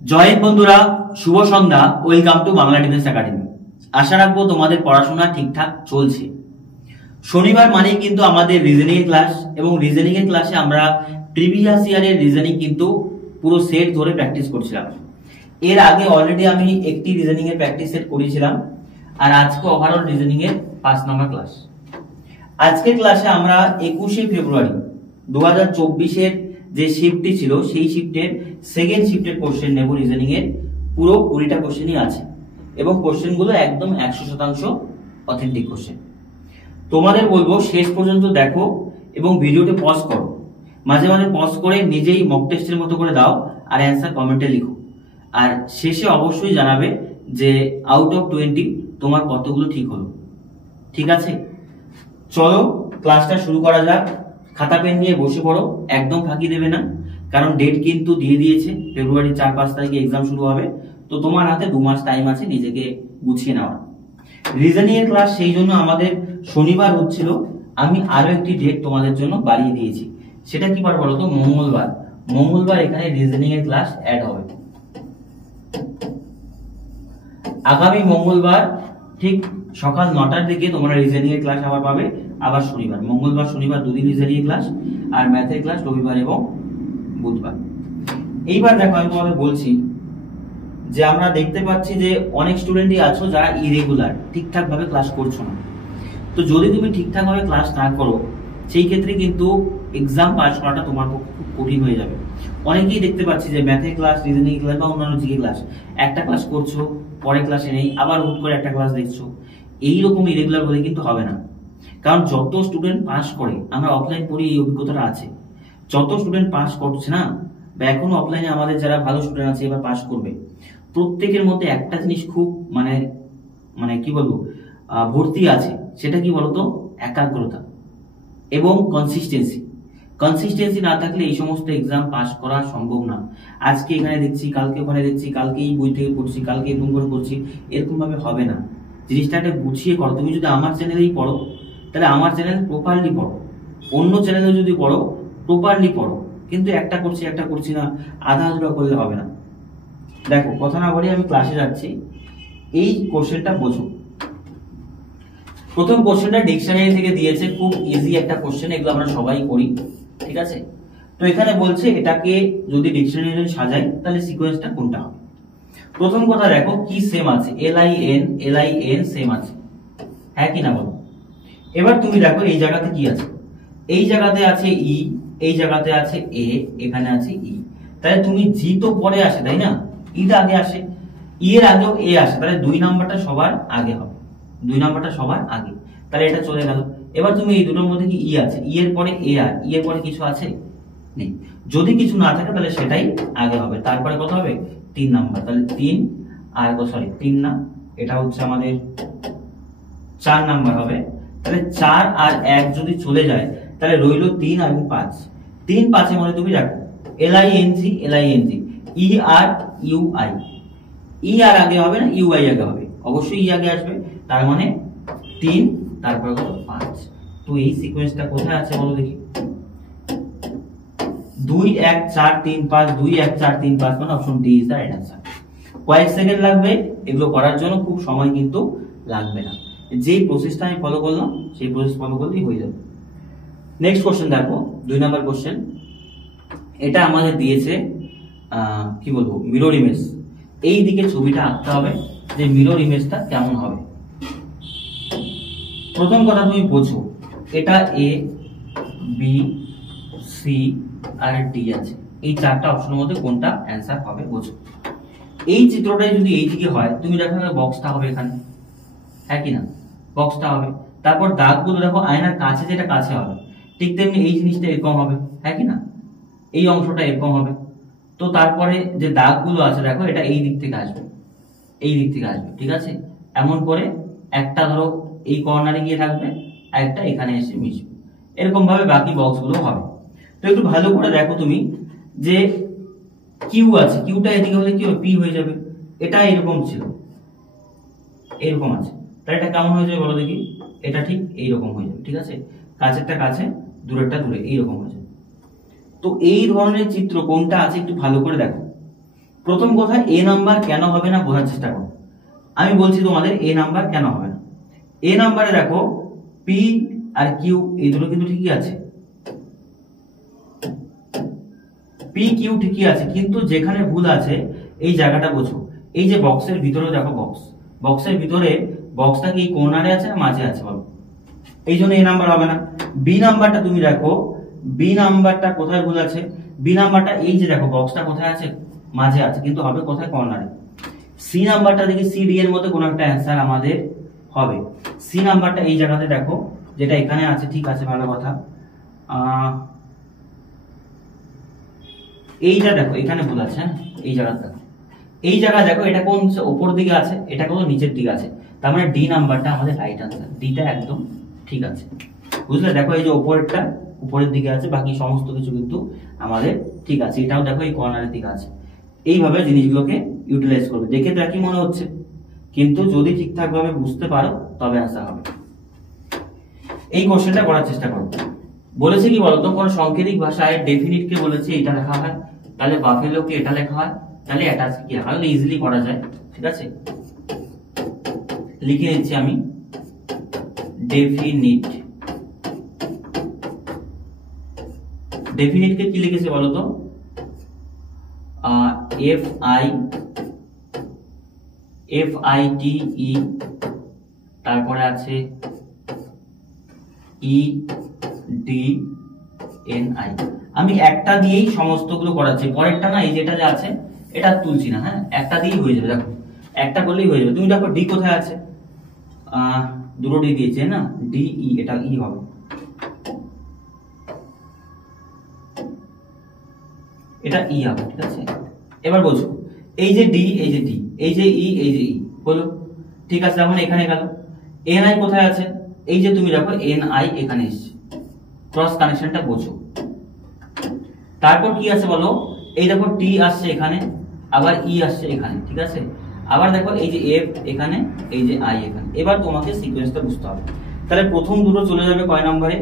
জয় হিন্দ বন্ধুরা, শুভ সন্ধ্যা। Welcome to Bangla defence academy. আশা রাখবো তোমাদের পড়াশোনা ঠিকঠাক চলছে। শনিবার মানেই কিন্তু আমাদের রিজনিং এর ক্লাস, এবং রিজনিং এর ক্লাসে আমরা প্রিভিয়াস ইয়ারের রিজনিং কিন্তু পুরো সেট ধরে প্র্যাকটিস করছিলাম। এর আগে অলরেডি আমি একটি রিজনিং এর প্র্যাকটিস সেট করেছিলাম, আর আজকে ওভারঅল রিজনিং এর 5 নম্বর ক্লাস। আজকের ক্লাসে আমরা 21শে ফেব্রুয়ারি 2024 এর যে শিফটটি ছিল সেই শিফটের সেকেন্ড শিফটের কোশ্চেন নেব। রিজনিং এর পুরো 20টা কোশ্চেনই আছে, এবং কোশ্চেনগুলো একদম 100% অথেন্টিক কোশ্চেন। তোমাদের বলবো শেষ পর্যন্ত দেখো এবং ভিডিওটি পজ করো, মাঝে মাঝে পজ করে নিজেই মক টেস্টের মতো করে দাও আর অ্যান্সার কমেন্টে লিখো। আর শেষে অবশ্যই জানাবে যে আউট অফ 20 তোমার কতগুলো ঠিক হলো। ঠিক আছে, চলো ক্লাসটা শুরু করা যাক। খাতা পেন নিয়ে বসে পড়ো, একদম ফাঁকি দেবে না, কারণ ডেট কিন্তু দিয়ে দিয়েছে। ফেব্রুয়ারি 4-5 তারিখে এক্সাম শুরু হবে, তো তোমার হাতে 2 মাস টাইম আছে নিজেকে গুছিয়ে নেওয়ার। রিজনিং এর ক্লাস সেই জন্য আমাদের শনিবার হচ্ছিল, আমি আরো একটি ডেট তোমাদের জন্য বাড়িয়ে দিয়েছি। সেটা কি বার বলো তো? মঙ্গলবার। মঙ্গলবার এখানে রিজনিং এর ক্লাস অ্যাড হবে। আগামী মঙ্গলবার ঠিক সকাল 9টার দিকে তোমরা রিজনিং এর ক্লাস আবার পাবে। আবার শনিবার, মঙ্গলবার শনিবার দুদিন রিজনিং এর ক্লাস, আর ম্যাথের ক্লাস রবিবার এবং বুধবার। এইবার দেখো, আমি তোমাদের বলছি যে আমরা দেখতে পাচ্ছি যে অনেক স্টুডেন্টই আছো যারা ইরেগুলার, ঠিকঠাক ভাবে ক্লাস করছো না। তো যদি তুমি ঠিকঠাক ভাবে ক্লাস না করো, সেই ক্ষেত্রে কিন্তু এক্সাম পাস করাটা তোমার পক্ষে খুব কঠিন হয়ে যাবে। অনেকেই দেখতে পাচ্ছি যে ম্যাথের ক্লাস, রিজনিং ক্লাস বা অন্যান্য জিকে ক্লাস একটা ক্লাস করছো, পরের ক্লাসে নেই, আবার হুট করে একটা ক্লাস দেখছো। এইরকম ইরেগুলার হলে কিন্তু হবে না, কারণ যত স্টুডেন্ট পাস করে, আমরা অফলাইন পড়ি এই অভিজ্ঞতাটা আছে, যত স্টুডেন্ট পাস করছে না, বা এখনো অফলাইনে আমাদের যারা ভালো স্টুডেন্ট আছে এবার পাস করবে, প্রত্যেকের মধ্যে একটা জিনিস খুব মানে কি বলবো ভর্তি আছে। সেটা কি বলতো? একাগ্রতা এবং কনসিস্টেন্সি না থাকলে এই সমস্ত এক্সাম পাস করা সম্ভব না। আজকে এখানে দেখছি, কালকে ওখানে দেখছি, কালকে এই বই থেকে পড়ছি, কালকে এরকম করে পড়ছি, এরকম ভাবে হবে না। জিনিসটা একটা গুছিয়ে করো। তুমি যদি আমার চ্যানেলেই পড়ো, তাহলে আমার চ্যানেল প্রপারলি পড়ো, অন্য চ্যানেলে যদি পড়ো প্রপারলি পড়ো, কিন্তু একটা করছি না, আধা আধুরা করলে হবে না। দেখো, কথা না বলে আমি ক্লাসে যাচ্ছি। এই কোশ্চেনটা বোঝো। প্রথম কোশ্চেনটা ডিকশনারি থেকে দিয়েছে, খুব ইজি একটা কোশ্চেন, এগুলো আমরা সবাই করি, ঠিক আছে? তো এখানে বলছে এটাকে যদি ডিকশনারি সাজাই তাহলে সিকোয়েন্সটা কোনটা হবে। প্রথম কথা দেখো কি সেম আছে, LIN সেম আছে, হ্যাঁ কি না বলো? এবার তুমি দেখো এই জায়গাতে কি আছে, এই জায়গাতে আছে ই, এই জায়গাতে আছে এ, এখানে আছে ই। তাহলে তুমি জি তো পরে আসে, তাই না? ইটা আগে আসে, ই এর আগেও এ আসে, তাহলে 2 নাম্বারটা সবার আগে হবে, 2 নাম্বারটা সবার আগে। তাহলে এটা চলে গেল। এবার তুমি এই দুটোর মধ্যে কি ই আছে, ই এর পরে এ, আর ই এর পরে কিছু আছে নেই। যদি কিছু না থাকে তাহলে সেটাই আগে হবে। তারপরে কত হবে? 3 নাম্বার। তাহলে 3 আর 3 না, এটা হচ্ছে আমাদের 4 নাম্বার হবে। তাহলে 4 আর 1 যদি চলে যায় তাহলে রইল 3 এবং 5। 3 5 এর মধ্যে তুমি রাখো LING, ই আর ইউআই। ই আর আগে হবে না, ইউআই আগে হবে, অবশ্যই ই আগে আসবে। তার মানে 3, তারপরে কত? 5। তো এই সিকোয়েন্সটা কোথায় আছে বলো দেখি? 2 1 4 3 5, 2 1 4 3 5, মানে option D is the right answer. কয়েক সেকেন্ড লাগবে এগুলো করার জন্য, খুব সময় কিন্তু লাগবে না। যেই প্রসেসটা আমি ফলো করলাম সেই প্রসেস ফলো করলেই হয়ে যাবে। নেক্সট কোশ্চেন দেখো, 2 নাম্বার কোশ্চেন। এটা আমাদের দিয়েছে কি বলবো, মিরর ইমেজ। এই দিকে ছবিটা আঁকতে হবে যে মিরর ইমেজটা কেমন হবে। প্রথম কথা তুমি বোঝো, এটা এ, বি, সি আর ডি আছে। এই 4টা অপশনের মধ্যে কোনটা অ্যান্সার হবে বোঝো। এই চিত্রটাই যদি এই দিকে হয়, তুমি দেখো বক্সটা হবে এখানে, হ্যাঁ কি না? বক্সটা হবে। তারপর দাগগুলো দেখো আয়নার কাছে, যেটা কাছে হবে, ঠিক তেমনি এই জিনিসটা এরকম হবে, হ্যাঁ কি না? এই অংশটা এরকম হবে। তো তারপরে যে দাগগুলো আছে দেখো, এটা এই দিক থেকে আসবে, এই দিক থেকে আসবে, ঠিক আছে? এমন করে একটা ধরো এই কর্নারে গিয়ে থাকবে, আর একটা এখানে এসে মিশবে, এরকম ভাবে বাকি বক্সগুলো হবে। তো একটু ভালো করে দেখো তুমি যে কিউ আছে, কিউটা এদিকে হলে কি হবে? পি হয়ে যাবে। এটা এরকম ছিল, এরকম আছে, তাহলে এটা কেমন হয়ে যাবে বলো দেখি? এটা ঠিক এইরকম হয়ে যাবে, ঠিক আছে? কাছেরটা কাছে, দূরেরটা দূরে, এইরকম হয়ে যাবে। তো এই ধরনের চিত্র কোনটা আছে একটু ভালো করে দেখো। প্রথম কথা, এ নাম্বার কেন হবে না বোঝার চেষ্টা করো। আমি বলছি তোমাদের এ নাম্বার কেন হবে না। এ নাম্বারে দেখো পি আর কিউ এই দুটো কিন্তু ঠিকই আছে, পি কিউ ঠিকই আছে, কিন্তু যেখানে ভুল আছে এই জায়গাটা বোঝো। এই যে বক্সের ভিতরে দেখো, বক্সের ভিতরে বক্সটা কি কর্নারে আছে না মাঝে আছে বলো, এই জন্য এ নাম্বার হবে না। বি নাম্বারটা তুমি দেখো, বি নাম্বারটা কোথায় ভুল আছে, বি নাম্বারটা এই যে দেখো বক্সটা কোথায় আছে, মাঝে আছে, কিন্তু হবে কোথায়, কর্নারে। সি নাম্বারটা দেখি সি ডি এর মধ্যে কোনো একটা অ্যান্সার আমাদের হবে। সি নাম্বারটা এই জায়গাতে দেখো, যেটা এখানে আছে, ঠিক আছে, ভালো কথা। এইটা দেখো এখানে ভুল আছে, হ্যাঁ এই জায়গাটা দেখো, এই জায়গা দেখো, এটা কোন উপর দিকে আছে, এটা কোন নিচের দিকে আছে, তার মানে ডি নাম্বারটা আমাদের রাইট আনসার, ডিটা একদম ঠিক আছে, বুঝলে। দেখো এই যে উপরেরটা উপরের দিকে আছে, বাকি সমস্ত কিছু কিন্তু আমাদের ঠিক আছে, এটাও দেখো এই কর্নারের দিকে আছে। এইভাবে জিনিসগুলোকে ইউটিলাইজ করবে। দেখে তো একই মনে হচ্ছে, কিন্তু যদি ঠিকঠাক ভাবে বুঝতে পারো তবে আনসার হবে। এই কোশ্চেনটা করার চেষ্টা করো। বলেছে কি বলতো, কোন সাংকেতিক ভাষায় ডেফিনিট কে বলেছে এটা লেখা হয়, তাহলে বাফেলো কে এটা লেখা হয়, তাহলে অ্যাটাচ কি লেখা হয়, ইজিলি করা যায়। ঠিক আছে, লিখে নিচ্ছি আমি, ডেফিনিট। ডেফিনিট কে কি লিখেছে বলতো, FITE, তারপরে আছে EDNI। আমি একটা দিয়েই সমস্তগুলো করাচ্ছি, পরেরটা না এই যেটা যে আছে এটা তুলছি না, হ্যাঁ একটা দিয়েই হয়ে যাবে। দেখো একটা করলেই হয়ে যাবে। তুমি দেখো ডি কোথায় আছে, দুটো ডি দিয়েছে না, DE, এটা ই হবে, এটা ই হবে। ঠিক আছে, এবার বলছো এই যে ডি, এই যে ডি, এই যে ই, এই যে ই, বলো ঠিক আছে। এখন এখানে গেল, NI কোথায় আছে, এই যে তুমি দেখো NI এখানে এসছে, ক্রস কানেকশনটা বোঝো। তারপর কি আছে বলো, এই দেখো টি আসছে এখানে, আবার ই আসছে এখানে, ঠিক আছে। আবার দেখো এই যে এফ এখানে, এই যে আই এখানে। এবার তোমাকে সিকোয়েন্সটা বুঝতে হবে। তাহলে প্রথম দুটো চলে যাবে কয় নম্বরে,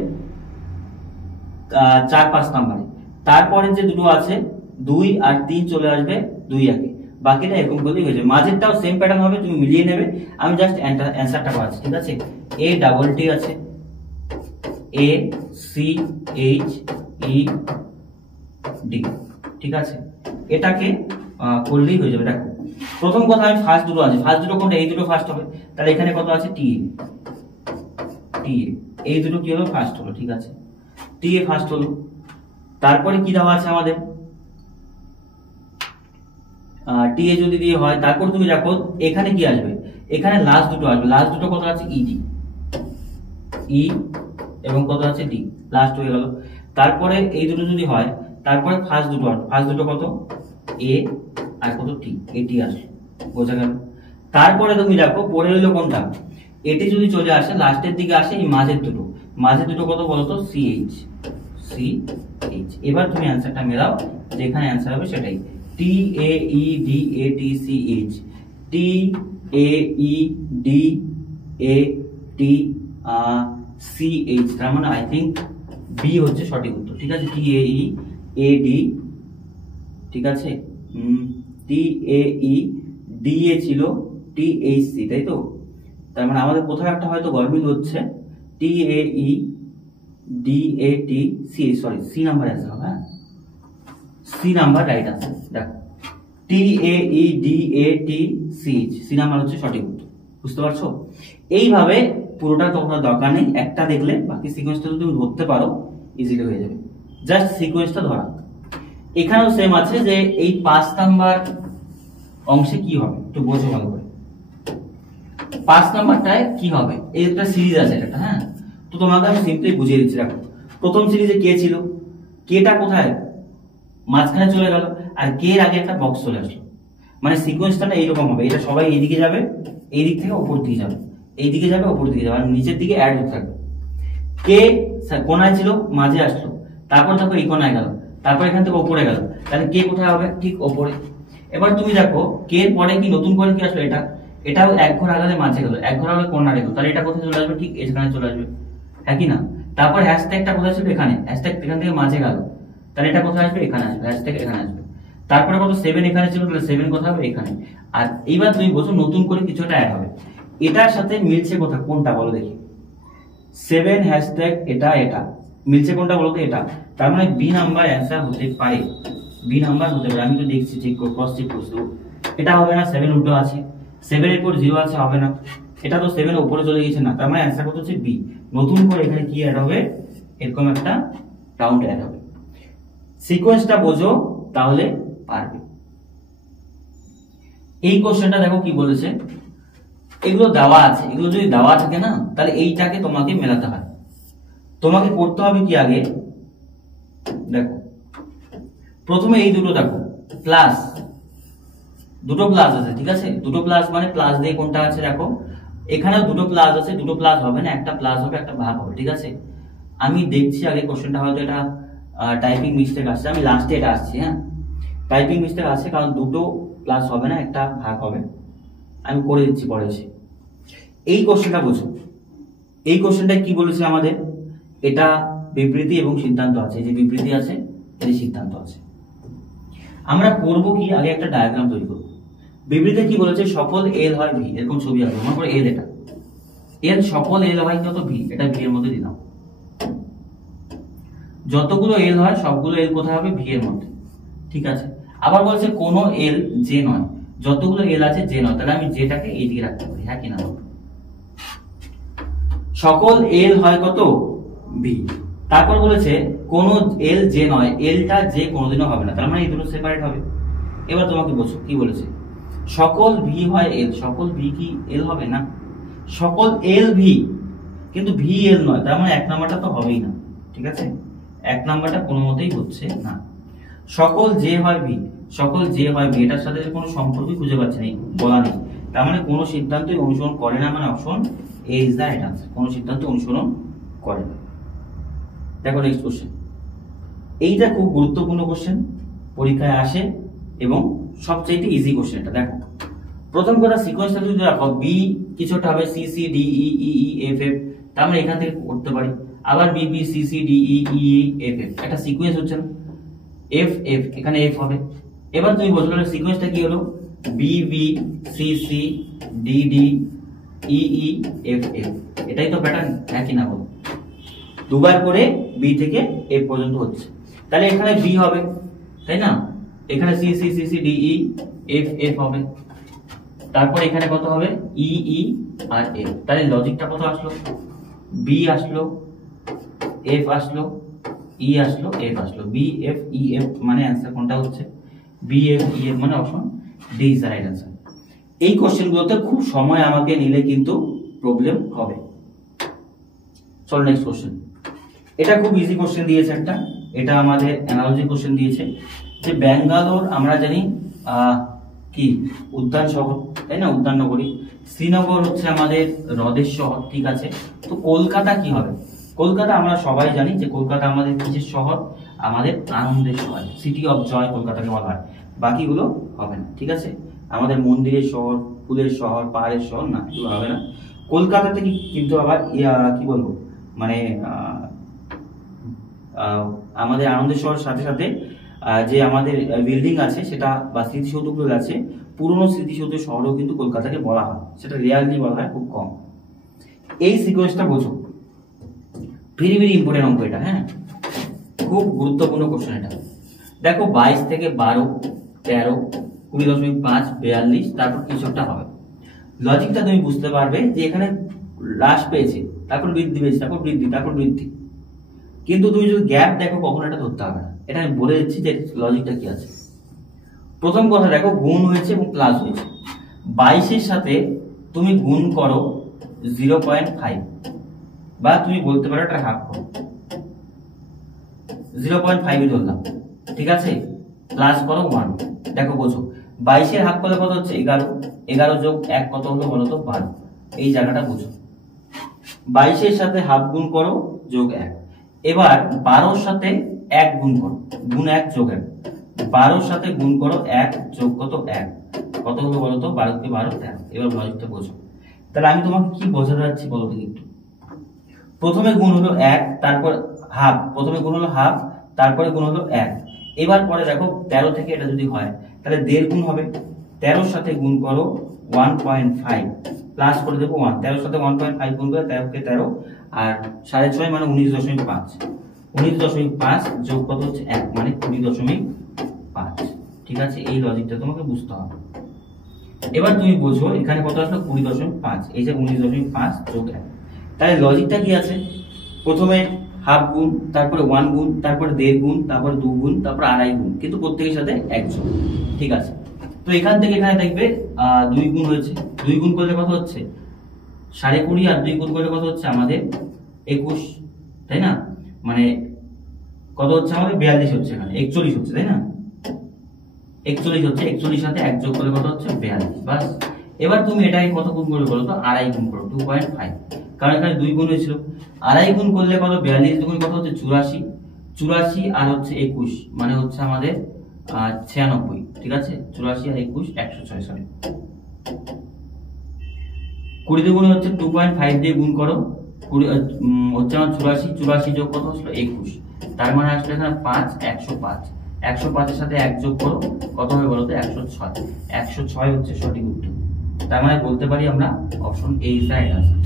4-5 নম্বরে। তারপরে যে দুটো আছে 2 আর 3 চলে আসবে 2 একে, বাকিটা এরকম করলেই হয়ে যাবে। মাঝেরটাও সেম প্যাটার্ন হবে, তুমি মিলিয়ে নেবে। আমি জাস্ট অ্যান্সারটা করাচ্ছি, ঠিক আছে। A-T আছে, ACHED, ঠিক আছে। এটাকে করলেই হয়ে যাবে। দেখো প্রথম কথা, আমি ফার্স্ট দুটো আছে, ফার্স্ট দুটো কোনটা, এই দুটো ফার্স্ট হবে, তাহলে এখানে কত আছে, TA, এই দুটো কি হলো, ফার্স্ট হলো, ঠিক আছে, TA ফার্স্ট হলো। তারপরে কি দেওয়া আছে আমাদের, TA যদি দিয়ে হয়, তারপর তুমি দেখো এখানে কি আসবে, এখানে লাস্ট দুটো আসবে, লাস্ট দুটো কত আছে, ED, E এবং কত আছে, D, লাস্ট হয়ে গেল। তারপরে এই দুটো যদি হয়, তারপরে ফার্স্ট দুটো আসবে, ফার্স্ট দুটো কত, A আর কত, T, AT আসবে, বোঝা গেল। তারপরে তুমি দেখো পরে রইলো কোনটা, এটি যদি চলে আসে লাস্টের দিকে আসে, এই মাঝের দুটো কত বলতো, CH। এবার তুমি অ্যান্সারটা মেলাও, যেখানে অ্যান্সার হবে সেটাই, TAEDATCH, TAEDATCH, তার মানে আই থিঙ্ক বি হচ্ছে সঠিক উত্তর। ঠিক আছে, TAEAD, ঠিক আছে, TAEDA ছিল THC, তাই তো। তার মানে আমাদের কোথাও একটা হয়তো গরমিল হচ্ছে, TAEDATCH, sorry, C number answer হবে, হ্যাঁ সি নাম্বার রাইট আনসার। দেখো TAEDATCH, সি নাম্বার হচ্ছে সঠিক উত্তর, বুঝতে পারছো। এইভাবে পুরোটা তোমার দরকার নেই, একটা দেখলে বাকি সিকোয়েন্সটা যদি তুমি ধরতে পারো ইজিলি হয়ে যাবে, জাস্ট সিকোয়েন্সটা ধরা। এখানেও সেম আছে যে এই 5 নাম্বার অংশে কি হবে একটু বোঝো ভালো করে। 5 নাম্বারটায় কি হবে, এই একটা সিরিজ আছে একটা, হ্যাঁ, তো তোমাকে আমি সিম্পলি বুঝিয়ে দিচ্ছি। দেখো প্রথম সিরিজে কে ছিল, কেটা কোথায় মাঝখানে চলে গেল, আর কে এর আগে একটা বক্স চলে আসলো, মানে সিকোয়েন্সটা এইরকম হবে, এটা সবাই এইদিকে যাবে, এই দিক থেকে ওপর দিকে যাবে, এই দিকে যাবে, ওপর দিকে যাবে, আর নিচের দিকে অ্যাড হতে থাকবে। কে কোনায় ছিল, মাঝে আসলো, তারপর দেখো এই কোনায় গেল, তারপর এখান থেকে ওপরে গেল, তাহলে কে কোথায় হবে, ঠিক ওপরে। এবার তুমি দেখো কে এর পরে কি নতুন করে কি আসলো, এটাও এক ঘর আগালে মাঝে গেল, এক ঘর আগালে কর্নারে গেল, তাহলে এটা কোথায় চলে আসবে, ঠিক এখানে চলে আসবে, হ্যাঁ কি না। তারপর হ্যাশট্যাগটা কোথায় ছিল, এখানে, হ্যাশট্যাগ এখান থেকে মাঝে গেল, তাহলে এটা কোথায় আসবে, এখানে আসবে, হ্যাশট্যাগ এখানে আসবে। তারপরে কত 7 এখানে ছিল, তাহলে 7 কোথায় হবে এখানে। আর এইবার তুমি বলছো নতুন করে কিছু একটা অ্যাড হবে, এটার সাথে মিলছে কোনটা বলো দেখি। 7 হ্যাশট্যাগ এটা মিলছে কোনটা বলো তো, এটা। তার মানে বি নাম্বার অ্যান্সার হতে পারে, বি নাম্বার হতে পারে। আমি তো দেখছি চেক করে ক্রস চেক করছি, এটা হবে না। 7 উল্টো আছে, 7 এর পর 0 আছে, হবে না। এটা তো 7 এর উপরে চলে গেছে না, তার মানে অ্যান্সার কত হচ্ছে বি। নতুন করে এখানে কি অ্যাড হবে, এরকম একটা রাউন্ড অ্যাড হবে। সিকোয়েন্সটা বোঝো তাহলে পারবে। এই কোশ্চেনটা দেখো কি বলেছে, এগুলো দেওয়া আছে, এগুলো যদি দেওয়া থাকে না তাহলে এইটাকে তোমাকে মেলাতে হয়। তোমাকে করতে হবে কি আগে দেখো, প্রথমে এই দুটো দেখো প্লাস, দুটো প্লাস আছে, ঠিক আছে। দুটো প্লাস মানে প্লাস দিয়ে কোনটা আছে দেখো, এখানেও দুটো প্লাস আছে, দুটো প্লাস হবে না, একটা প্লাস হবে একটা ভাগ হবে, ঠিক আছে। আমি দেখছি আগে কোশ্চেনটা, হয়তো এটা টাইপিং মিস্টেক আসছে, আমি লাস্টে এটা আসছি, হ্যাঁ টাইপিং মিস্টেক আসছে, কারণ দুটো প্লাস হবে না একটা ভাগ হবে, আমি করে দিচ্ছি পরে এসে। এই কোশ্চেনটা বোঝো, এই কোশ্চেনটায় কি বলেছে আমাদের, এটা বিবৃতি এবং সিদ্ধান্ত আছে, যে বিবৃতি আছে এর সিদ্ধান্ত আছে। আমরা করব কি আগে একটা ডায়াগ্রাম তৈরি করব। বিবৃতি কি বলেছে, সকল এল হয় ভি, এরকম ছবি আঁকবো, মনে করে এল, এটা এল সকল এল হয় কত ভি, এটা ভি এর মধ্যে দিলাম। যতগুলো এল হয় সবগুলো এল কোথায় হবে, ভি এর মধ্যে, ঠিক আছে। আবার বলছে কোন এল জে নয়, যতগুলো এল আছে জে নয়, তাহলে আমি জেটাকে এইদিকে রাখতে পারি, হ্যাঁ কিনা। সকল এল হয় কত ভি, তারপর বলেছে কোন এল জে নয়, এলটা জে কোনোদিনও হবে না, তার মানে এই দুটো সেপারেট হবে। এবার তোমাকে বলছো কি বলেছে, সকল ভি হয় এল, সকল ভি কি এল হবে না, সকল এল ভি, কিন্তু ভি এল নয়, তার মানে এক নাম্বারটা তো হবেই না, ঠিক আছে। এক নাম্বারটা কোনো মতেই হচ্ছে না। সকল জে হয় ভি, সকল জে হয় ভি, এটার সাথে কোনো সম্পর্কই খুঁজে পাচ্ছে না, বলা নেই, তার মানে কোনো সিদ্ধান্তই অনুসরণ করে না, মানে option A is the right answer, কোনো সিদ্ধান্ত অনুসরণ করে না। দেখো নেক্সট কোশ্চেন, এইটা খুব গুরুত্বপূর্ণ কোশ্চেন, পরীক্ষায় আসে এবং সবচেয়ে ইজি কোশ্চেন এটা। দেখো প্রথম কথা, সিকোয়েন্সটা যদি রাখো বি কিছুটা হবে C C D E E E F F, তার মানে এখান থেকে করতে পারি। আবার B B C C D E E E F F, একটা সিকোয়েন্স হচ্ছে না, এফ এফ এখানে এফ হবে। এবার তুমি বলছো সিকোয়েন্সটা কি হলো, B B C C D D E E F F, এটাই তো প্যাটার্ন, একই না বলো, দুবার করে বি থেকে এফ পর্যন্ত হচ্ছে, তাহলে এখানে বি হবে, তাই না, এখানে C C C C D E F F হবে, তারপর এখানে কত হবে ই ই আর এফ, তাহলে লজিকটা কত আসলো, বি আসলো, এফ আসলো, ই আসলো, এফ আসলো, বি এফ ই এফ, মানে অ্যান্সার কোনটা হচ্ছে বি এফ ই এফ, মানে option D is the right answer. এই কোশ্চেনগুলোতে খুব সময় আমাকে নিলে কিন্তু প্রবলেম হবে। চলো নেক্সট কোশ্চেন, এটা খুব ইজি কোশ্চেন দিয়েছে একটা, এটা আমাদের অ্যানালজি কোশ্চেন দিয়েছে, যে ব্যাঙ্গালোর আমরা জানি কি উদ্যান শহর, তাই না, উদ্যান নগরী। শ্রীনগর হচ্ছে আমাদের হ্রদের শহর, ঠিক আছে। তো কলকাতা কি হবে, কলকাতা আমরা সবাই জানি যে কলকাতা আমাদের কিসের শহর, আমাদের আনন্দের শহর, সিটি অফ জয় কলকাতাকে বলা হয়, বাকিগুলো হবে না, ঠিক আছে। আমাদের মন্দিরের শহর, ফুলের শহর, পাহাড়ের শহর না, এগুলো হবে না। কলকাতা থেকে কিন্তু আবার কি বলবো, মানে আমাদের আনন্দের শহরের সাথে সাথে যে আমাদের বিল্ডিং আছে সেটা বা স্মৃতিসৌধগুলো আছে, পুরনো স্মৃতিসৌধ শহরেও কিন্তু কলকাতাকে বলা হয়, সেটা রিয়ালি বলা হয় খুব কম। এই সিকোয়েন্সটা বোঝো, ভেরি ভেরি ইম্পর্টেন্ট অঙ্ক এটা, হ্যাঁ খুব গুরুত্বপূর্ণ কোশ্চেন এটা। দেখো 22 থেকে 12, 13, 20.5, 42, তারপর কিছু একটা হবে। লজিকটা তুমি বুঝতে পারবে যে এখানে হ্রাস পেয়েছে, তারপর বৃদ্ধি পেয়েছে, তারপর বৃদ্ধি, তারপর বৃদ্ধি, কিন্তু তুমি যদি গ্যাপ দেখো কখনো এটা ধরতে হবে না। এটা আমি বলে দিচ্ছি যে লজিকটা কি আছে। প্রথম কথা দেখো, গুণ হয়েছে এবং প্লাস হয়েছে, 22-এর সাথে তুমি গুণ করো 0.5, বা তুমি বলতে পারো এটা হাফ করো, 0.5 ধরলাম, ঠিক আছে, প্লাস করো 1। দেখো বোঝো, 22-এর হাফ করলে কত হচ্ছে 11, 11 যোগ 1 কত হলো বলো তো 12, এই জায়গাটা বোঝো। 22-এর সাথে হাফ গুণ করো যোগ 1, এবার 12-র সাথে 1 গুণ করো, গুণ 1 যোগ 1, 12-র সাথে গুণ করো 1 যোগ কত 1, কত হলো বলো তো 12 কে 12 13। এবার লজিকটা বোঝো, তাহলে আমি তোমাকে কি বোঝাতে যাচ্ছি বলো তো একটু। প্রথমে গুণ হলো 1, তারপর হাফ, প্রথমে গুণ হলো হাফ, তারপরে গুণ হলো 1, এবার পরে দেখো 13 থেকে এটা যদি হয় তাহলে 1.5 গুণ হবে, 13 সাথে গুণ করো 1.5 প্লাস করে দেবো 1, 13 সাথে 1.5 গুণ করে 13 কে 13 আর 6.5 মানে 19.5, 19.5 যোগ কত হচ্ছে 1 মানে 20.5। ঠিক আছে, এই লজিকটা তোমাকে বুঝতে হবে। এবার তুমি বোঝো এখানে কত আসলো 20.5, এই যে 19.5 যোগ 1, তাহলে লজিকটা কি আছে, প্রথমে হাফ গুণ, তারপরে 1 গুণ, তারপরে 1.5 গুণ, তারপরে 2 গুণ, তারপরে 2.5 গুণ, কিন্তু প্রত্যেকের সাথে 1 যোগ। ঠিক আছে, তো এখান থেকে এখানে দেখবে 2 গুণ হয়েছে, 2 গুণ করলে কত হচ্ছে 20.5 আর 2 গুণ করলে কত হচ্ছে আমাদের 21, তাই না, মানে কত হচ্ছে আমাদের 42 হচ্ছে, এখানে 41 হচ্ছে, তাই না, 41 হচ্ছে, 41 সাথে 1 যোগ করলে কত হচ্ছে 42, বাস। এবার তুমি এটাকে কত গুণ করবে বলো তো, 2.5 গুণ করো 2.5, কারণ এখানে 2 গুণ হয়েছিল, 2.5 গুণ করলে কত 42 দুগুণ কত হচ্ছে 84, 84 আর হচ্ছে 21 মানে হচ্ছে আমাদের 96। ঠিক আছে, 84 আর 21 106, সরি 20 দুগুণ হচ্ছে 2.5 দিয়ে গুণ করো, হচ্ছে আমার 84, 84 যোগ কত আসলো 21, তার মানে আসলে এখানে 5 105, 105 এর সাথে 1 যোগ করো কত হবে বলো তো 106, 106 হচ্ছে সঠিক উত্তর। তার মানে বলতে পারি আমরা option A is right answer.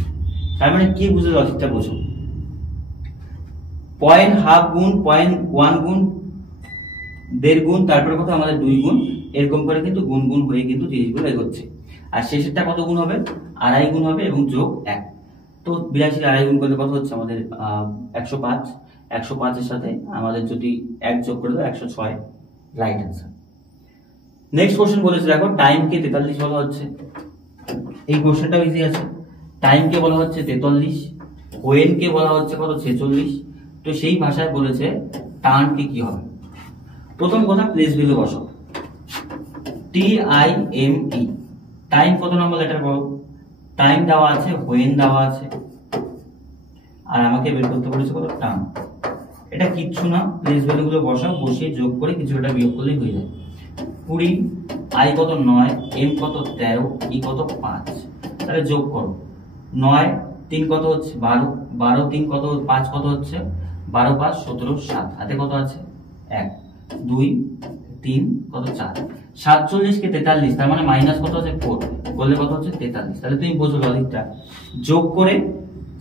তার মানে কি বুঝলে লজিকটা বোঝো, পয়েন্ট হাফ গুণ, পয়েন্ট 1 গুণ, 1.5 গুণ, তারপরে কত আমাদের 2 গুণ, এরকম করে কিন্তু গুণ গুণ হয়ে কিন্তু জিনিসগুলো এগোচ্ছে। আর শেষেরটা কত গুণ হবে 2.5 গুণ হবে এবং যোগ 1, তো 82 2.5 গুণ করলে কত হচ্ছে আমাদের 105, 105 এর সাথে আমাদের যদি 1 যোগ করে দাও 106, রাইট অ্যান্সার। নেক্সট কোশ্চেন বলেছে দেখো, টাইম কে 43 বলা হচ্ছে, এই কোশ্চেনটাও ইজি আছে। টাইম কে বলা হচ্ছে 43, ওয়েন কে বলা হচ্ছে কত 46, তো সেই ভাষায় বলেছে টার্ন কে কি হবে। প্রথম কথা প্লেস ভ্যালু বসাও, TIME, টাইম কত নম্বর লেটার বলো, টাইম দেওয়া আছে, ওয়েন দেওয়া আছে, আর আমাকে বের করতে বলেছে কত টার্ন, এটা কিচ্ছু না, প্লেস ভ্যালু গুলো বসাও, বসিয়ে যোগ করে কিছু একটা বিয়োগ করলেই হয়ে যায়। 20, আই কত 9, এম কত 13, ই কত 5, তাহলে যোগ করো, 9 3 কত হচ্ছে 12, 12 3 কত 5 কত হচ্ছে 12 5 17 7, হাতে কত আছে 1 2 3 কত 4, 47 কে 43, তার মানে মাইনাস কত আছে 4, করলে কত হচ্ছে 43। তাহলে তুমি বোঝো লজিকটা, যোগ করে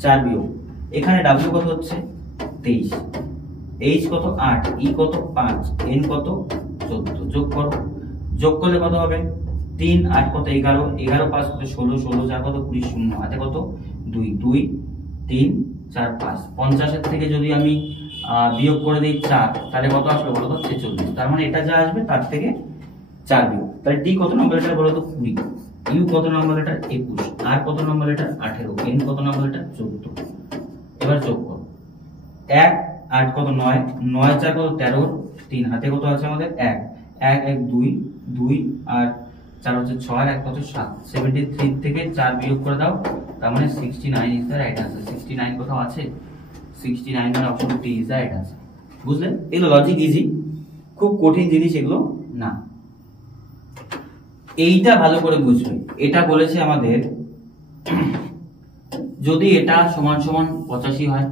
4 বিয়োগ, এখানে ডাব্লিউ কত হচ্ছে 23, এইচ কত 8, ই কত 5, এন কত 14, যোগ করো, যোগ করলে কত হবে 3 8 কত 11, 11 5 কত 16, 16 4 কত 20, শূন্য হাতে কত 2 2 3 4 5, 50 এর থেকে যদি আমি বিয়োগ করে দিই 4, তাহলে কত আসবে বলো তো 46, তার মানে এটা যা আসবে তার থেকে 4 বিয়োগ, তাহলে ডি কত নম্বর লেটার বলো তো 20, ইউ কত নম্বর লেটার 21, আর কত নম্বর লেটার 18, এন কত নম্বর লেটার 14। এবার যোগ করো, 1 8 কত 9, 9 4 কত 13, 3 হাতে কত আছে আমাদের 1 1 1 2 2 আর 4 হচ্ছে 6 আর 1 কত 7, 73 থেকে 4 বিয়োগ করে দাও, তার মানে 69 ইজ দ্য রাইট আনসার। 69 কোথাও আছে, 69 মানে option D is the right answer. বুঝলে, এগুলো লজিক ইজি, খুব কঠিন জিনিস এগুলো না। এইটা ভালো করে বুঝবে, এটা বলেছে আমাদের যদি এটা সমান সমান 85 হয়,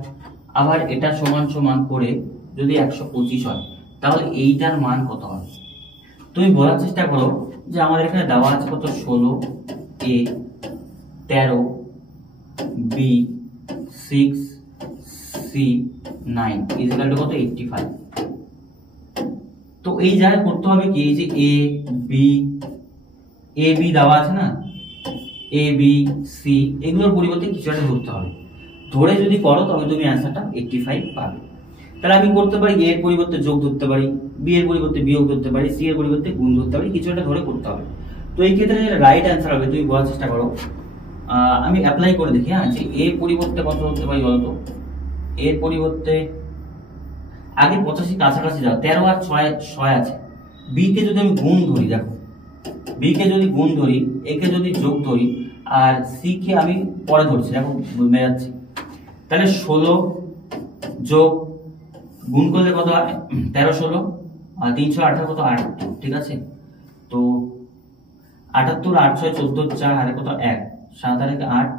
আবার এটা সমান সমান করে যদি 125 হয়, তাহলে এইটার মান কত হবে। তুমি বলার চেষ্টা করো যে আমাদের এখানে দেওয়া আছে কত 16, এ 13, বি 6, সি 9 ইকুয়াল টু কত 85। তো এই জায়গায় করতে হবে কি, এই যে এ বি দেওয়া আছে না, এ বি সি, এগুলোর পরিবর্তে কিছু একটা ধরতে হবে, ধরে যদি করো তবে তুমি অ্যান্সারটা 85 পাবে। তাহলে আমি করতে পারি এ এর পরিবর্তে যোগ ধরতে পারি, বি এর পরিবর্তে বিয়োগ ধরতে পারি, সি এর পরিবর্তে গুণ ধরতে পারি, কিছু একটা ধরে করতে হবে। তো এই ক্ষেত্রে যেটা রাইট অ্যান্সার হবে তুমি বলার চেষ্টা করো, আমি অ্যাপ্লাই করে দেখি, হ্যাঁ, যে এ পরিবর্তে কত হতে পারি বলতো, এর পরিবর্তে আগে 85 কাছাকাছি যাও, 13 আর 6 আছে, বি কে যদি আমি গুণ ধরি, দেখো বি কে যদি গুণ ধরি, এ কে যদি যোগ ধরি, আর সি কে আমি পরে ধরছি, দেখো মেলাচ্ছি, তাহলে 16 যোগ গুণ করলে কত হয় 13 16 আর 318 কত 78, ঠিক আছে, তো 78 8 6 14 4 হারে কত 1 7 আর 8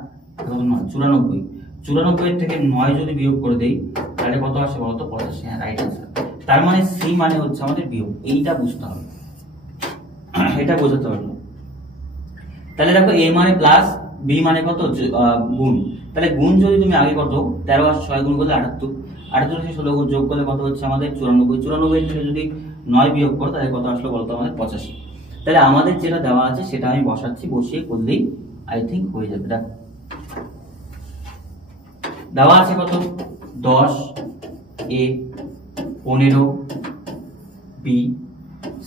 কত 9 94, 94 থেকে 9 যদি বিয়োগ করে দেই তাহলে কত আসে বলতো 85। হ্যাঁ, রাইট আনসার। তার মানে সি মানে হচ্ছে আমাদের বিয়োগ, এইটা বুঝতে হবে, এটা বোঝাতে হবে। তাহলে দেখো এ মানে প্লাস, বি মানে কত গুণ। তাহলে গুণ যদি তুমি আগে কত 13 আর 6 গুণ করলে 78, 78 থেকে 16 যোগ করলে কত হচ্ছে আমাদের 94, 94 থেকে যদি 9 বিয়োগ করো তাহলে কত আসলো বলতো আমাদের 85। তাহলে আমাদের যেটা দেওয়া আছে সেটা আমি বসাচ্ছি, বসিয়ে করলেই আই থিঙ্ক হয়ে যাবে। দেখো দেওয়া আছে কত 10 এ, 15 বি,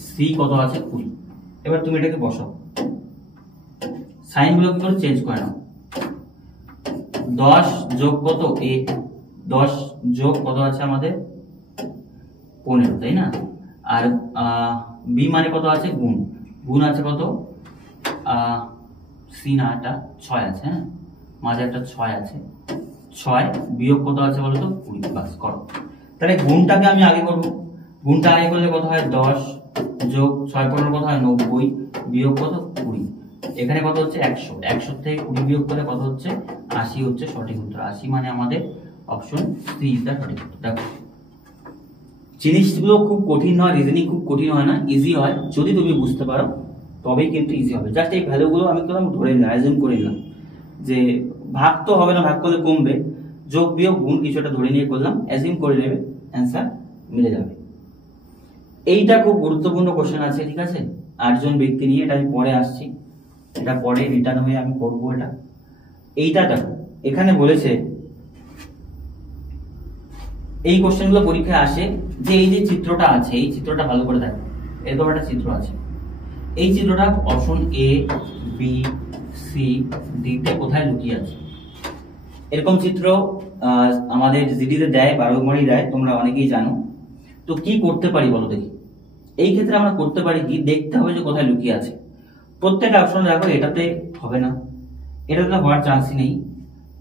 সি কত আছে 20। এবার তুমি এটাকে বসাও, সাইন গুলো কি করে চেঞ্জ করে নাও। 10 যোগ কত এ, 10 যোগ কত আছে আমাদের 15, তাই না? আর বি মানে কত আছে গুণ, গুণ আছে কত সি না এটা 6 আছে, হ্যাঁ মাঝে একটা 6 আছে, 6 বিয়োগ কত আছে বলো তো 20। বাস করো। তাহলে গুণটাকে আমি আগে করব, গুণটা আগে করলে কত হয় 10 যোগ 6 15 কত হয় 90 বিয়োগ কত 20। এখানে কত হচ্ছে 100, 100 থেকে 20 বিয়োগ করলে কত হচ্ছে 80 হচ্ছে সঠিক উত্তর। 80 মানে আমাদের অপশন সি ইজ দা সঠিক উত্তর। দেখো জিনিসগুলো খুব কঠিন নয়, রিজনিং খুব কঠিন হয় না, ইজি হয় যদি তুমি বুঝতে পারো, তবেই কিন্তু ইজি হবে। জাস্ট এই ভ্যালুগুলো আমি করলাম ধরে নিলাম, অ্যাজিউম করে নিলাম যে ভাগ তো হবে না, ভাগ করলে কমবে, যোগ বিয়োগ গুণ কিছু একটা ধরে নিয়ে করলাম, অ্যাজিউম করে নেবে, অ্যান্সার মিলে যাবে। এইটা খুব গুরুত্বপূর্ণ কোশ্চেন আছে, ঠিক আছে? 8 জন ব্যক্তি নিয়ে, এটা আমি পরে আসছি, এটা পরে রিটার্ন হয়ে আমি করবো এটা। এইটা দেখো এখানে বলেছে, এই কোশ্চেনগুলো পরীক্ষায় আসে যে এই যে চিত্রটা আছে, এই চিত্রটা ভালো করে দেখো, এরকম একটা চিত্র আছে, এই চিত্রটা option A B C D তে কোথায় লুকিয়ে আছে। এরকম চিত্র আমাদের জিডি তে দেয়, 12 নম্বরই দেয়, তোমরা অনেকেই জানো। তো কি করতে পারি বলো দেখি? এই ক্ষেত্রে আমরা করতে পারি কি, দেখতে হবে যে কোথায় লুকিয়ে আছে। প্রত্যেকটা অপশন দেখো, এটাতে হবে না, এটাতে হওয়ার চান্সই নেই,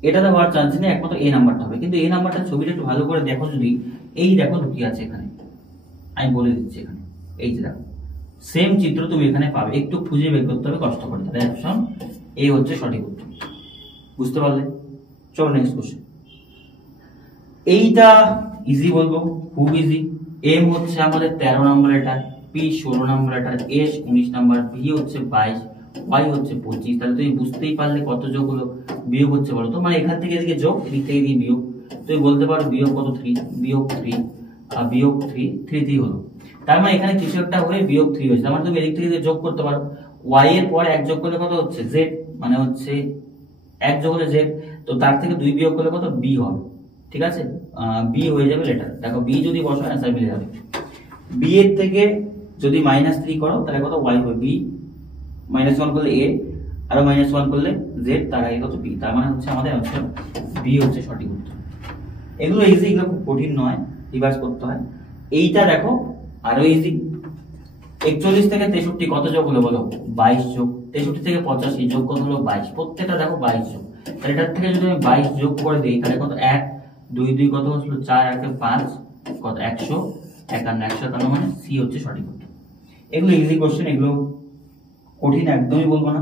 এটাতে হওয়ার চান্স নেই, একমাত্র এ নাম্বারটা হবে। কিন্তু এ নাম্বারটা ছবিটা একটু ভালো করে দেখো যদি, এই দেখো লুকিয়ে আছে এখানে, আমি বলে দিচ্ছি এখানে, এই যে দেখো সেম চিত্র তুমি এখানে পাবে, একটু খুঁজে বের করতে হবে কষ্ট করে। তাহলে অপশন এ হচ্ছে সঠিক উত্তর। বুঝতে পারলে? চলো নেক্সট কোশ্চেন। এইটা ইজি বলবো, খুব ইজি। এম হচ্ছে আমাদের 13 নম্বর এটা, পি 16 নম্বর এটা, এস 19 নম্বর, ভি হচ্ছে 22, ওয়াই হচ্ছে 25। তাহলে তুমি বুঝতেই পারলে কত যোগ হলো, বিয়োগ হচ্ছে বলো তো, মানে এখান থেকে এদিকে যোগ, এদিক থেকে এদিকে বিয়োগ। তুমি বলতে পারো বিয়োগ কত 3, বিয়োগ 3 আর বিয়োগ 3, 3 হলো। তার মানে এখানে কিছু একটা হয়ে বিয়োগ 3 হয়েছে। তার মানে তুমি এদিক থেকে যোগ করতে পারো, ওয়াই এর পর 1 যোগ করলে কত হচ্ছে জেড, মানে হচ্ছে 1 যোগ হলে জেড, তো তার থেকে 2 বিয়োগ করলে কত বি হবে, ঠিক আছে? বি হয়ে যাবে লেটার। দেখো বি যদি বসো অ্যান্সার মিলে যাবে। বি এর থেকে যদি -3 করো তাহলে কত ওয়াই হবে, বি -1 করলে এ, আরো -1 করলে জেড, তার আগে কত বি। তার মানে হচ্ছে আমাদের অপশন বি হচ্ছে সঠিক উত্তর। এগুলো ইজি, এগুলো খুব কঠিন নয়, রিভার্স করতে হয়। এইটা দেখো আরো ইজি। 41 থেকে 63 কত যোগ হলো বলো, 22 যোগ। 63 থেকে 85 যোগ কত হলো 22, প্রত্যেকটা দেখো 22 যোগ। তাহলে এটার থেকে যদি আমি 22 যোগ করে দিই তাহলে কত 1 2 2 কত হলো 4 1 5 কত 151 মানে সি হচ্ছে সঠিক উত্তর। এগুলো ইজি কোশ্চেন, এগুলো কঠিন একদমই বলবো না।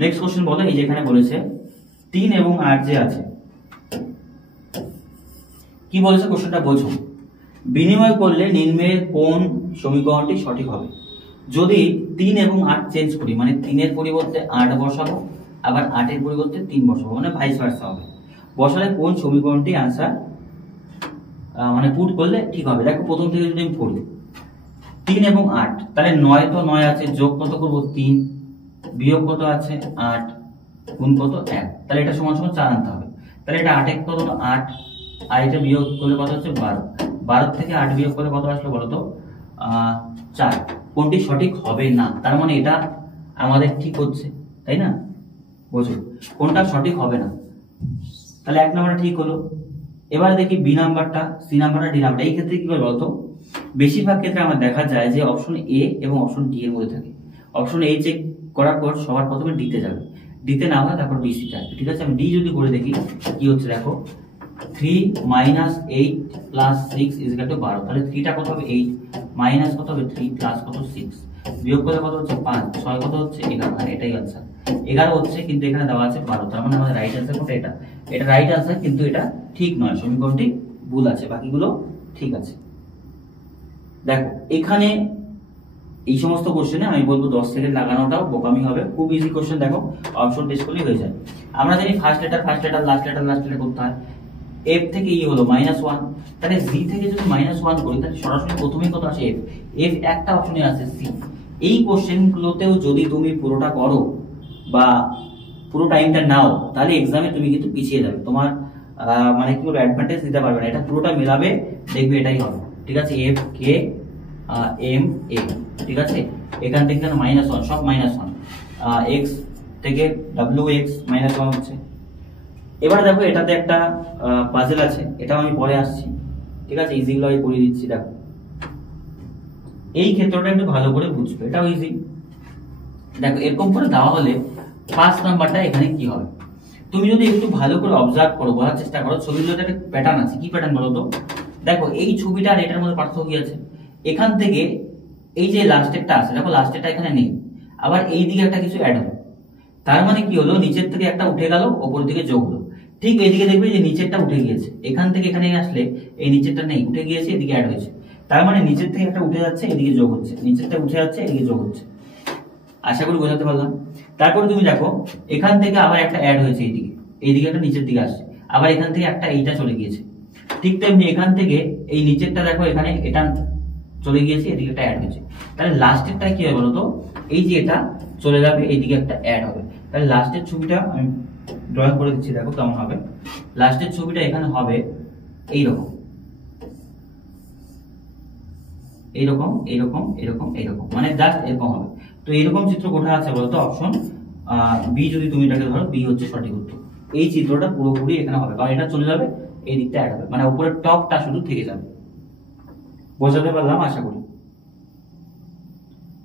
নেক্সট কোশ্চেন বলো, এই যে এখানে বলেছে 3 এবং 8 যে আছে, কি বলেছে কোশ্চেনটা বোঝো। বিনিময় করলে নিম্নের কোন সমীকরণটি সঠিক হবে? যদি 3 এবং 8 চেঞ্জ করি, মানে 3 এর পরিবর্তে 8 বসাবো, আবার 8 এর পরিবর্তে 3 বসাবো, মানে ভাইস ভার্সা হবে। বসালে কোন সমীকরণটি আনসার মানে পুট করলে ঠিক হবে? দেখো প্রথম থেকে যদি আমি পড়ি 3 এবং 8, তাহলে 9 তো 9 আছে, যোগ কত করব 3, বিয়োগ কত আছে 8, গুণ কত 1, তাহলে এটা সমান সমান 4 আনতে হবে। তাহলে এটা 8 এক কত হলো 8, আর এটা বিয়োগ করলে কত হচ্ছে 12, 12 থেকে 8 বিয়োগ করলে কত আসলো বলো তো 4। কোনটি সঠিক হবে না? তার মানে এটা আমাদের ঠিক হচ্ছে, তাই না? বুঝো কোনটা সঠিক হবে না। তাহলে 1 নাম্বারটা ঠিক হলো। এবার দেখি বি নাম্বারটা, সি নাম্বারটা, ডি নাম্বারটা। এই ক্ষেত্রে কি হবে বলতো, বেশিরভাগ ক্ষেত্রে আমার দেখা যায় যে অপশন এ এবং অপশন ডি এর মধ্যে থাকে। অপশন এ চেক করার পর সবার প্রথমে ডি তে যাবে, ডি তে না হয় তারপর বি সি তে আসবে, ঠিক আছে? আমি ডি যদি করে দেখি কি হচ্ছে, দেখো 3 - 8 + 6 = 12। তাহলে 3 টা কত হবে 8, মাইনাস কত হবে 3 প্লাস কত 6, বিয়োগ করলে কত হচ্ছে 5, 6 কত হচ্ছে 11। আর এটাই आंसर 11 হচ্ছে, কিন্তু এখানে দেওয়া আছে 12। তার মানে আমাদের রাইট आंसर কোনটা? এটা রাইট आंसर, কিন্তু এটা ঠিক নয়, সমীকরণটি ভুল আছে, বাকিগুলো ঠিক আছে। দেখো এখানে এই সমস্ত কোশ্চেনে আমি বলবো 10 সেকেন্ড লাগানোটাও বোকামি হবে, খুব ইজি কোশ্চেন। দেখো অপশন টেস্ট করলেই হয়ে যায়। আমরা জানি ফার্স্ট লেটার লাস্ট লেটার করতে হয়। এফ থেকে ই হলো -1, তাহলে জি থেকে যদি -1 করি তাহলে সরাসরি প্রথমেই কত আসে? এফ। এফ একটা অপশনে আছে সি। এই কোশ্চেন গুলোতেও যদি তুমি পুরোটা করো বা পুরো টাইমটা নাও তাহলে এক্সামে তুমি কিন্তু পিছিয়ে যাবে, তোমার মানে কি বলবো অ্যাডভান্টেজ দিতে পারবে না। এটা পুরোটা মেলাবে, দেখবে এটাই হবে, ঠিক আছে? এফ কে এম এ, ঠিক আছে? এখান থেকে -1 সব -1, এক্স থেকে ডাব্লিউ এক্স -1 হচ্ছে। এবার দেখো এটাতে একটা পাজেল আছে, এটাও আমি পরে আসছি, ঠিক আছে? ইজিগুলো আমি করে দিচ্ছি। দেখো এই ক্ষেত্রটা একটু ভালো করে বুঝবে, এটাও ইজি। দেখো এরকম করে দেওয়া হলে 5 নাম্বারটা এখানে কি হবে তুমি যদি একটু ভালো করে অবজার্ভ করো, বোঝার চেষ্টা করো। ছবিগুলোতে একটা প্যাটার্ন আছে, কি প্যাটার্ন বলো তো? দেখো এই ছবিটা আর এটার মধ্যে পার্থক্য কি আছে? এখান থেকে এই যে লাস্টেরটা আছে, দেখো লাস্টেরটা এখানে নেই, আবার এই দিকে একটা কিছু অ্যাড হলো। তার মানে কি হলো? নিচের থেকে একটা উঠে গেল, ওপর দিকে যোগ হলো। ঠিক এইদিকে দেখবে যে নিচেরটা উঠে গিয়েছে, এখান থেকে এখানে আসলে এই নিচেরটা নেই, উঠে গিয়েছে, এদিকে অ্যাড হয়েছে। তার মানে নিচের থেকে একটা উঠে যাচ্ছে, এদিকে যোগ হচ্ছে, নিচেরটা উঠে যাচ্ছে, এদিকে যোগ হচ্ছে। আশা করি বোঝাতে পারলাম। তারপরে তুমি দেখো এখান থেকে আবার একটা অ্যাড হয়েছে, এইদিকে একটা নিচের দিকে আসছে, আবার এখান থেকে একটা এইটা চলে গিয়েছে। ঠিক তেমনি এখান থেকে এই নিচেরটা দেখো এখানে এটা চলে গিয়েছে, এদিকে একটা অ্যাড হয়েছে। তাহলে লাস্টেরটা কি হবে বলতো? এই যে এটা চলে যাবে, এইদিকে একটা অ্যাড হবে। তাহলে লাস্টের ছবিটা আমি ড্রয়িং করে দিচ্ছি, দেখো কেমন হবে। লাস্টের ছবিটা এখানে হবে এইরকম, এইরকম এইরকম এরকম এইরকম, মানে জাস্ট এরকম হবে। তো এইরকম চিত্র কোথায় আছে বলতো? অপশন বি, যদি তুমি এটাকে ধরো বি হচ্ছে সঠিক উত্তর। এই চিত্রটা পুরোপুরি এখানে হবে, কারণ এটা চলে যাবে, এই দিকটা অ্যাড হবে, মানে উপরের টপটা শুধু থেকে যাবে। বোঝাতে পারলাম আশা করি।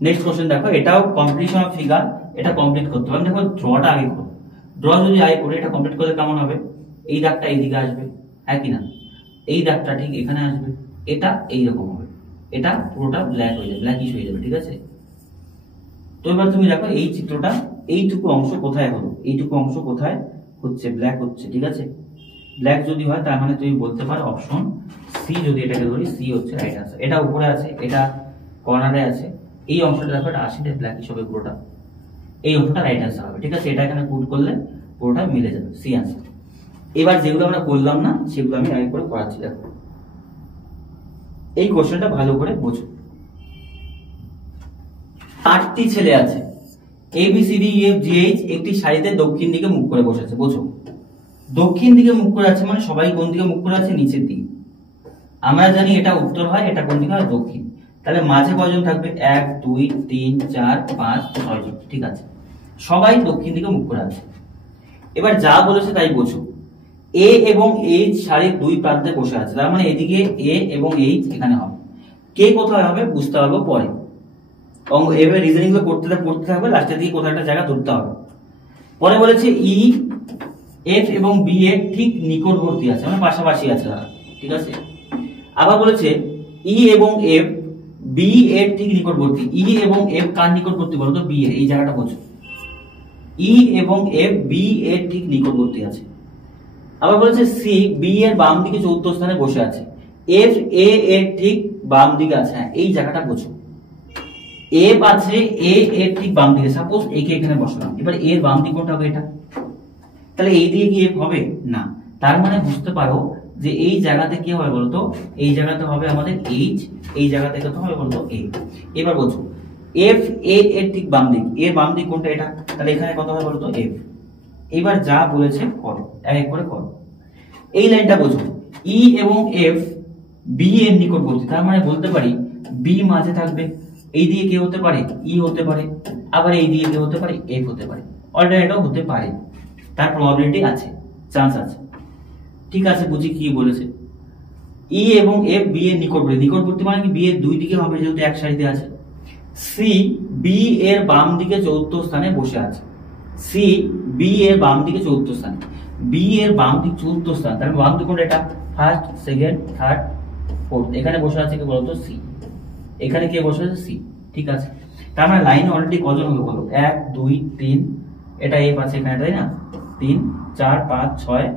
নেক্সট কোশ্চেন দেখো, এটাও কমপ্লিশন অফ ফিগার, এটা কমপ্লিট করতে হবে। দেখো ড্রটা আগে করো, ড্র যদি আগে করে এটা কমপ্লিট করলে কেমন হবে? এই দাগটা এইদিকে আসবে, হ্যাঁ কি না? এই দাগটা ঠিক এখানে আসবে, এটা এইরকম হবে, এটা পুরোটা ব্ল্যাক হয়ে যাবে, ব্ল্যাকিশ হয়ে যাবে, ঠিক আছে? তো এবার তুমি দেখো এই চিত্রটা এইটুকু অংশ কোথায় হলো, এইটুকু অংশ কোথায় হচ্ছে? ব্ল্যাক হচ্ছে, ঠিক আছে? ব্ল্যাক যদি হয় তার মানে তুমি বলতে পারো অপশন সি, যদি এটাকে ধরি সি হচ্ছে রাইট আনসার। এটা উপরে আছে, এটা কর্নারে আছে, এই অংশটা দেখো এটা আসলে ব্ল্যাকিশ হবে পুরোটা, এই অংশটা রাইট আনসার হবে, ঠিক আছে? এটা এখানে পুট করলে পুরোটা মিলে যাবে, সি আনসার। এবার যেগুলো আমরা করলাম না সেগুলো আমি আগে করে করাচ্ছি। দেখো এই কোশ্চেনটা ভালো করে বোঝো। 8টি ছেলে আছে, A B C D E F G H একটি সারিতে দক্ষিণ দিকে মুখ করে বসেছে। বোঝো দক্ষিণ দিকে মুখ করে আছে মানে সবাই কোন দিকে মুখ করে আছে? নিচের দিকে। আমরা জানি এটা উত্তর হয়, এটা কোন দিকে হয়? দক্ষিণ। তাহলে মাঝে কয়জন থাকবে? 1 2 3 4 5 6 জন, ঠিক আছে? সবাই দক্ষিণ দিকে মুখ করে আছে। এবার যা বলেছে তাই বোঝো। এ এবং এইচ সারির দুই প্রান্তে বসে আছে, তার মানে এদিকে এ এবং এইচ এখানে হবে। কে কোথায় হবে বুঝতে পারবো পরে, এভাবে রিজনিং গুলো করতে থাকবে, লাস্টের দিকে কোথাও একটা জায়গা ধরতে হবে। পরে বলেছে ই এফ এবং বি এর ঠিক নিকটবর্তী আছে, মানে পাশাপাশি আছে তারা, ঠিক আছে? আবার বলেছে ই এবং এফ বি এর ঠিক নিকটবর্তী। ই এবং এফ কার নিকটবর্তী বলতো? বি এর, এই জায়গাটা বোঝো। ই এবং এফ বি এর ঠিক নিকটবর্তী আছে। আবার বলেছে সি বি এর বাম দিকে চতুর্থ স্থানে বসে আছে, এফ এ এর ঠিক বাম দিকে আছে, হ্যাঁ এই জায়গাটা বোঝো। এফ আছে এ এর ঠিক বাম দিকে, সাপোজ এ কে এখানে বসালাম, এবার এর বাম দিক কোনটা হবে? এটা। তাহলে এই দিকে কি এফ হবে? না। তার মানে বুঝতে পারো যে এই জায়গাতে কি হবে বলতো? এই জায়গাতে হবে আমাদের এইচ, এই জায়গাতে কত হবে বলতো? এ। এবার বোঝো এফ এ এর ঠিক বাম দিক, এর বাম দিক কোনটা? এটা। তাহলে এখানে কত হবে বলতো? এফ। এবার যা বলেছে করো, এক এক করে করো। এই লাইনটা বোঝো, ই এবং এফ বি এর নিকটবর্তী, তার মানে বলতে পারি বি মাঝে থাকবে। এই দিকে কে হতে পারে? ই হতে পারে, আবার এই দিকে কে হতে পারে? এফ হতে পারে, অলরেডি এটাও হতে পারে, তার প্রবাবিলিটি আছে, চান্স আছে, ঠিক আছে? বুঝি কি বলেছে। ই এবং এফ বি এর নিকটবর্তী, নিকটবর্তী মানে কি? বি এর দুই দিকে হবে যেহেতু এক সারিতে আছে। সি বি এর বাম দিকে চতুর্থ স্থানে বসে আছে, সি বি এর বাম দিকে চতুর্থ স্থানে, বি এর বাম দিক চতুর্থ স্থান, তার বাম দিক কোনটা? এটা ফার্স্ট সেকেন্ড থার্ড ফোর্থ, এখানে বসে আছে কে বলতো? সি। এখানে কে বসে আছে? সি, ঠিক আছে? তার মানে লাইন অলরেডি কজন হবে বলো? 1 2 3, এটা এফ আছে এখানে, তাই না? 3 4 5 6,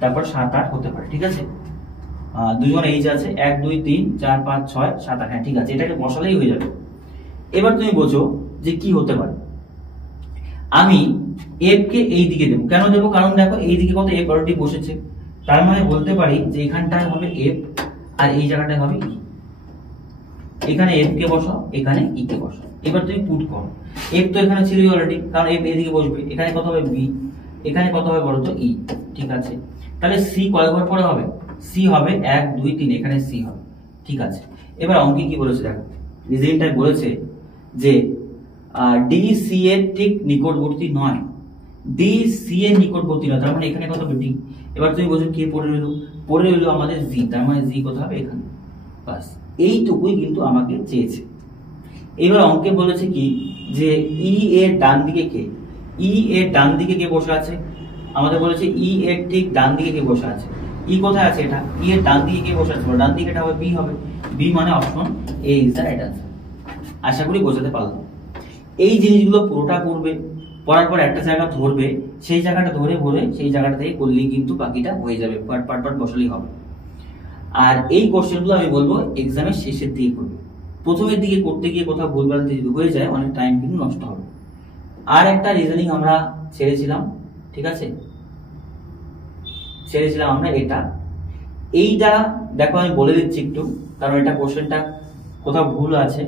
তারপর 7 8 হতে পারে, ঠিক আছে? দুজন এইচ আছে, 1 2 3 4 5 6 7 8, হ্যাঁ ঠিক আছে, এটাকে বসালেই হয়ে যাবে। এবার তুমি বোঝো যে কি হতে পারে। আমি এফ কে এই দিকে দেবো, কেন দেবো? কারণ দেখো এই দিকে কত এফ অলরেডি বসেছে, তার মানে বলতে পারি যে এখানটায় হবে এফ আর এই জায়গাটায় হবে ই। এখানে এফ কে বসাও, এখানে ই কে বসাও। এবার তুমি পুট করো, এফ তো এখানে ছিলই অলরেডি, কারণ এফ এদিকে বসবে, এখানে কত হবে বি, এখানে কত হবে বলো তো ই, ঠিক আছে। তাহলে সি কয় ঘর পরে হবে? সি হবে 1 2 3, এখানে সি হবে, ঠিক আছে। এবার অঙ্কে কি বলেছে দেখো, রিজনিংটাই বলেছে যে ডি সি এর ঠিক নিকটবর্তী নয়, ডি সি এর নিকটবর্তী নয়, তার মানে এখানে কত হবে ডি। এবার তুমি বলছো কে পড়ে রইলো? পড়ে রইলো আমাদের জি, তার মানে জি কত হবে এখানে, বাস এইটুকুই কিন্তু আমাকে চেয়েছে। এবার অঙ্কে বলেছে কি যে ই এর ডান দিকে কে, ই এর ডান দিকে কে বসে আছে? আমাদের বলেছে ই এর ঠিক ডান দিকে কে বসে আছে। ই কোথায় আছে? এটা ই এর ডান দিকে কে বসে আছে? ডান দিকে এটা হবে বি হবে, বি মানে option A is the right answer. আশা করি বোঝাতে পারলাম। এই জিনিসগুলো পুরোটা পড়বে, পড়ার পর একটা জায়গা ধরবে, সেই জায়গাটা ধরে ভরে সেই জায়গাটা থেকে করলেই কিন্তু বাকিটা হয়ে যাবে, পার্ট পার্ট পার্ট বসালেই হবে। আর এই কোশ্চেনগুলো আমি বলবো এক্সামের শেষের দিকে করবে, প্রথমের দিকে করতে গিয়ে কোথাও ভুলভাল যদি হয়ে যায় অনেক টাইম কিন্তু নষ্ট হবে। আর একটা রিজনিং আমরা ছেড়েছিলাম, ঠিক আছে, ছেড়েছিলাম আমরা এটা, এইটা দেখো আমি বলে দিচ্ছি একটু, কারণ এটা কোশ্চেনটা কোথাও ভুল আছে।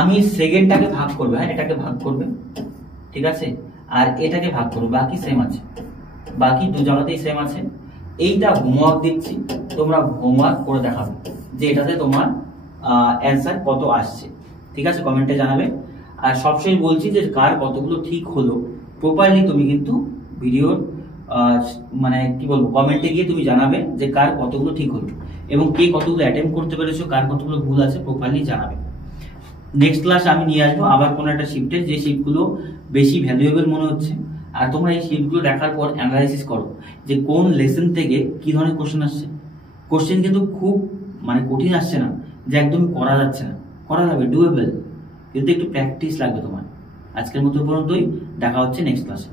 আমি সেকেন্ডটাকে ভাগ করবে, হ্যাঁ এটাকে ভাগ করবে, ঠিক আছে, আর এটাকে ভাগ করবে, বাকি সেম আছে, বাকি দু জায়গাতেই সেম আছে। এইটা হোমওয়ার্ক দিচ্ছি, তোমরা হোমওয়ার্ক করে দেখাবে যে এটাতে তোমার অ্যান্সার কত আসছে, ঠিক আছে, কমেন্টে জানাবে। আর সবসময় বলছি যে কার কতগুলো ঠিক হলো প্রপারলি তুমি কিন্তু ভিডিওর মানে কি বলবো কমেন্টে গিয়ে তুমি জানাবে যে কার কতগুলো ঠিক হলো এবং কে কতগুলো অ্যাটেম্প করতে পেরেছো, কার কতগুলো ভুল আছে প্রপারলি জানাবে। নেক্সট ক্লাস আমি নিয়ে আসবো আবার কোনো একটা শিফটে, যে শিফটগুলো বেশি ভ্যালুয়েবল মনে হচ্ছে, আর তোমরা এই শিফটগুলো দেখার পর অ্যানালাইসিস করো যে কোন লেসন থেকে কি ধরনের কোশ্চেন আসছে। কোশ্চেন কিন্তু খুব মানে কঠিন আসছে না যে একদম করা যাচ্ছে না, করা যাবে, ডুয়েবল, কিন্তু একটু প্র্যাকটিস লাগবে তোমার। আজকের মতো পর্যন্তই, দেখা হচ্ছে নেক্সট ক্লাসে।